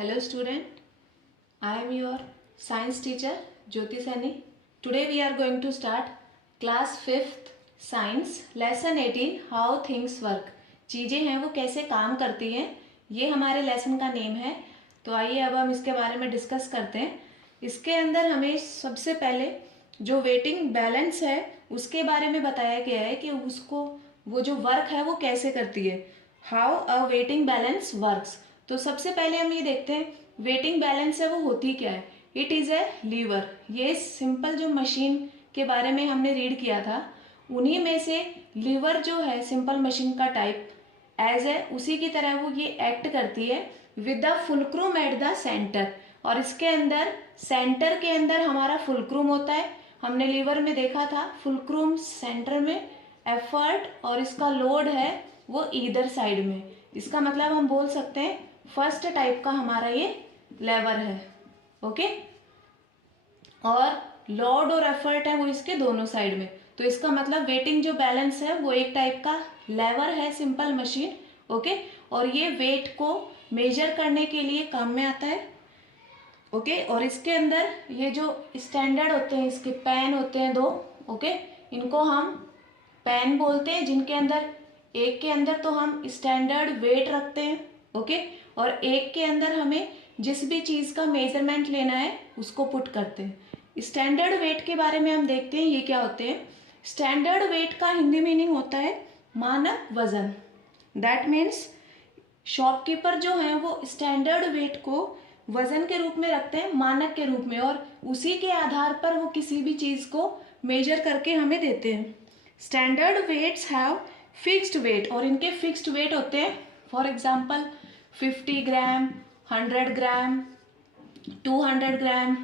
Hello student, I am your science teacher Jyoti Saini. Today we are going to start class 5th science lesson 18 how things work. चीज़ें हैं वो कैसे काम करती हैं, ये हमारे लेसन का नेम है. तो आइए अब हम इसके बारे में डिस्कस करते हैं. इसके अंदर हमें सबसे पहले जो वेटिंग बैलेंस है उसके बारे में बताया गया है कि उसको वो जो वर्क है वो कैसे करती है. How a waiting balance works. तो सबसे पहले हम ये देखते हैं वेटिंग बैलेंस है वो होती क्या है. It is a lever. ये सिंपल जो मशीन के बारे में हमने रीड किया था उन्हीं में से लीवर जो है सिंपल मशीन का टाइप एज है उसी की तरह वो ये एक्ट करती है with the fulcrum at the centre. और इसके अंदर सेंटर के अंदर हमारा फुलक्रूम होता है. हमने लीवर में देखा था फुलक्रूम सेंटर में, एफर्ट और इसका लोड है वो ईदर साइड में. इसका मतलब हम बोल सकते हैं फर्स्ट टाइप का हमारा ये लेवर है. ओके, और लोड और एफर्ट है वो इसके दोनों साइड में. तो इसका मतलब वेटिंग जो बैलेंस है वो एक टाइप का लेवर है सिंपल मशीन. ओके, और ये वेट को मेजर करने के लिए काम में आता है. ओके, और इसके अंदर ये जो स्टैंडर्ड होते हैं इसके पैन होते हैं दो. ओके, इनको हम पैन बोलते हैं जिनके अंदर एक के अंदर तो हम स्टैंडर्ड वेट रखते हैं. ओके, और एक के अंदर हमें जिस भी चीज़ का मेजरमेंट लेना है उसको पुट करते हैं. स्टैंडर्ड वेट के बारे में हम देखते हैं ये क्या होते हैं. स्टैंडर्ड वेट का हिंदी मीनिंग होता है मानक वजन. दैट मीन्स शॉपकीपर जो है वो स्टैंडर्ड वेट को वजन के रूप में रखते हैं, मानक के रूप में, और उसी के आधार पर वो किसी भी चीज़ को मेजर करके हमें देते हैं. Standard weights have fixed weight, और इनके फिक्स्ड वेट होते हैं. फॉर एग्जाम्पल 50 ग्राम, 100 ग्राम, 200 ग्राम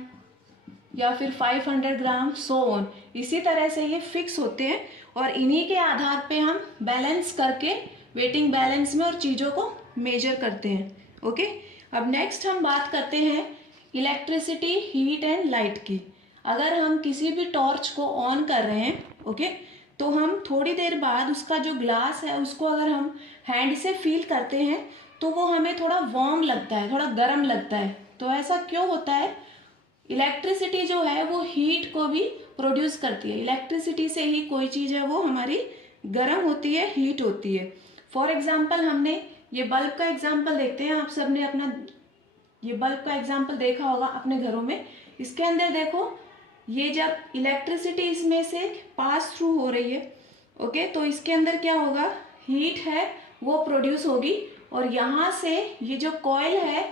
या फिर 500 ग्राम, सो ऑन. इसी तरह से ये फिक्स होते हैं और इन्हीं के आधार पे हम बैलेंस करके वेटिंग बैलेंस में और चीज़ों को मेजर करते हैं. ओके, अब नेक्स्ट हम बात करते हैं इलेक्ट्रिसिटी, हीट एंड लाइट की. अगर हम किसी भी टॉर्च को ऑन कर रहे हैं, ओके, तो हम थोड़ी देर बाद उसका जो ग्लास है उसको अगर हम हैंड से फील करते हैं तो वो हमें थोड़ा वार्म लगता है, थोड़ा गर्म लगता है. तो ऐसा क्यों होता है? इलेक्ट्रिसिटी जो है वो हीट को भी प्रोड्यूस करती है. इलेक्ट्रिसिटी से ही कोई चीज़ है वो हमारी गर्म होती है, हीट होती है. फॉर एग्जाम्पल हमने ये बल्ब का एग्जाम्पल देखते हैं. आप सबने अपना ये बल्ब का एग्जाम्पल देखा होगा अपने घरों में. इसके अंदर देखो, ये जब इलेक्ट्रिसिटी इसमें से पास थ्रू हो रही है, ओके, तो इसके अंदर क्या होगा, हीट है वो प्रोड्यूस होगी. और यहाँ से ये जो कॉइल है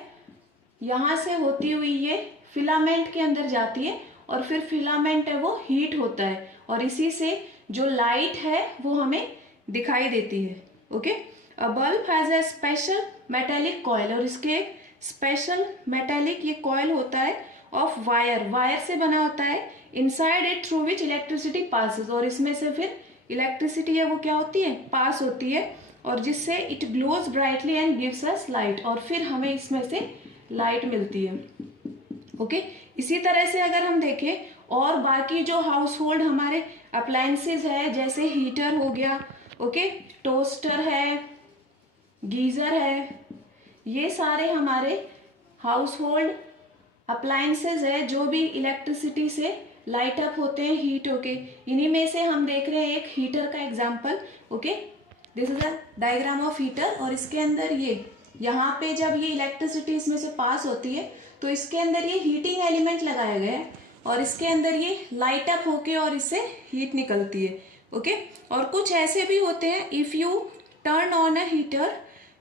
यहाँ से होती हुई ये फिलामेंट के अंदर जाती है और फिर फिलामेंट है वो हीट होता है और इसी से जो लाइट है वो हमें दिखाई देती है. Okay, a bulb has a special metallic coil, और इसके एक स्पेशल मेटेलिक ये कॉइल होता है ऑफ वायर, वायर से बना होता है. Inside it through which electricity passes, और इसमें से फिर इलेक्ट्रिसिटी है वो क्या होती है, पास होती है, और जिससे it glows brightly and gives us light, और फिर हमें इसमें से लाइट मिलती है. ओके, इसी तरह से अगर हम देखें और बाकी जो हाउस होल्ड हमारे अप्लायंसेज है जैसे हीटर हो गया, ओके, टोस्टर है, गीज़र है, ये सारे हमारे हाउस होल्ड अप्लायंसेज है जो भी इलेक्ट्रिसिटी से लाइट अप होते हैं, हीट होके. इन्हीं में से हम देख रहे हैं एक हीटर का example. Okay, this is a diagram of heater, और इसके अंदर ये यहाँ पे जब ये इलेक्ट्रिसिटी इसमें से पास होती है तो इसके अंदर ये हीटिंग एलिमेंट लगाया गया है और इसके अंदर ये लाइट अप होके और इससे हीट निकलती है. ओके, और कुछ ऐसे भी होते हैं, if you turn on a heater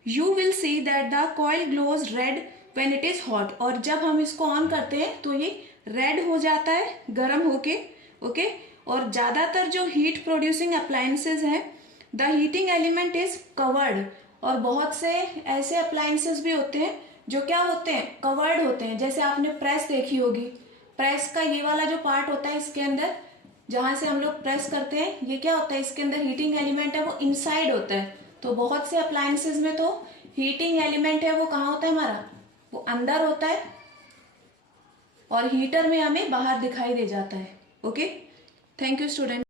you will see that the coil glows red when it is hot, और जब हम इसको ऑन करते हैं तो ये रेड हो जाता है गर्म होके. ओके, और ज़्यादातर जो हीट प्रोड्यूसिंग अप्लायंसेज हैं the heating element is covered, और बहुत से ऐसे अप्लायंसेस भी होते हैं जो क्या होते हैं, कवर्ड होते हैं. जैसे आपने प्रेस देखी होगी, प्रेस का ये वाला जो पार्ट होता है इसके अंदर जहाँ से हम लोग प्रेस करते हैं, ये क्या होता है, इसके अंदर हीटिंग एलिमेंट है वो इनसाइड होता है. तो बहुत से अप्लायंसेस में तो हीटिंग एलिमेंट है वो कहाँ होता है, हमारा वो अंदर होता है, और हीटर में हमें बाहर दिखाई दे जाता है. Okay, thank you student.